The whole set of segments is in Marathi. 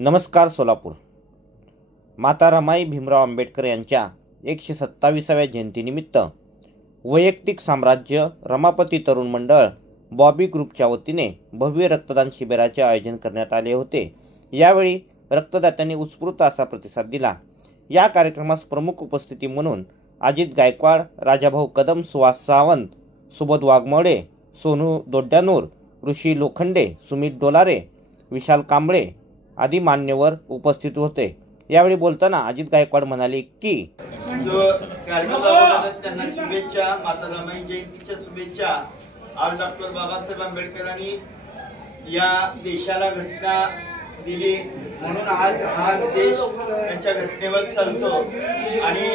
नमस्कार सोलापूर। माता रमाई भीमराव आंबेडकर यांच्या 127व्या जयंतीनिमित्त वैयक्तिक साम्राज्य रमापती तरुण मंडळ बॉबी ग्रुपच्या वतीने भव्य रक्तदान शिबिराचे आयोजन करण्यात आले होते। यावेळी रक्तदात्यांनी उत्स्फूर्त असा प्रतिसाद दिला। या कार्यक्रमास प्रमुख उपस्थिती म्हणून अजित गायकवाड, राजाभाऊ कदम, सुहास सावंत, सुबोध वाघमोडे, सोनू दोड्यानूर, ऋषी लोखंडे, सुमित डोलारे, विशाल कांबळे आदी मान्यवर उपस्थित होते। यावेळी बोलताना अजित गायकवाड म्हणाले की जो कार्यक्रम राबवला त्यांना शुभेच्छा, माता रमाई जयंतीच्या शुभेच्छा। आज डॉक्टर बाबासाहेब आंबेडकरांनी या देशाला घटना दिली म्हणून आज हा देश त्यांच्या घटनेवर चालतो आणि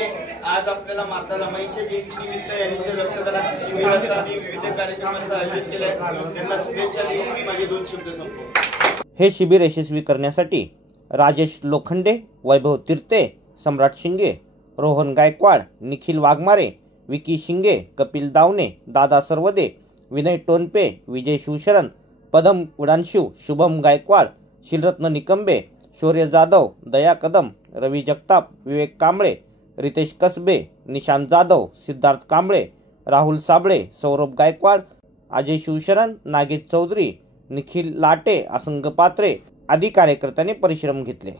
आज आपल्याला माता रमाईच्या जयंतीनिमित्त यांच्या रक्तदानाच्या शिबिराचा आणि विविध कार्यक्रमांचं आयोजन केलं आहे। त्यांना शुभेच्छा देऊन मी माझे 2 शब्द संपवतो। हे शिबिर यशस्वी करण्यासाठी राजेश लोखंडे, वैभव तीर्थे, सम्राट शिंगे, रोहन गायकवाड, निखिल वाघमारे, विकी शिंगे, कपिल दावणे, दादा सर्वदे, विनय टोनपे, विजय शिवशरण, पदम उडानशिव, शुभम गायकवाड, शिलरत्न निकंबे, शौर्य जाधव, दया कदम, रवी जगताप, विवेक कांबळे, रितेश कसबे, निशांत जाधव, सिद्धार्थ कांबळे, राहुल साबळे, सौरभ गायकवाड, अजय शिवशरण, नागेश चौधरी, निखिल लाटे, असंग पात्रे आदी कार्यकर्त्यांनी परिश्रम घेतले।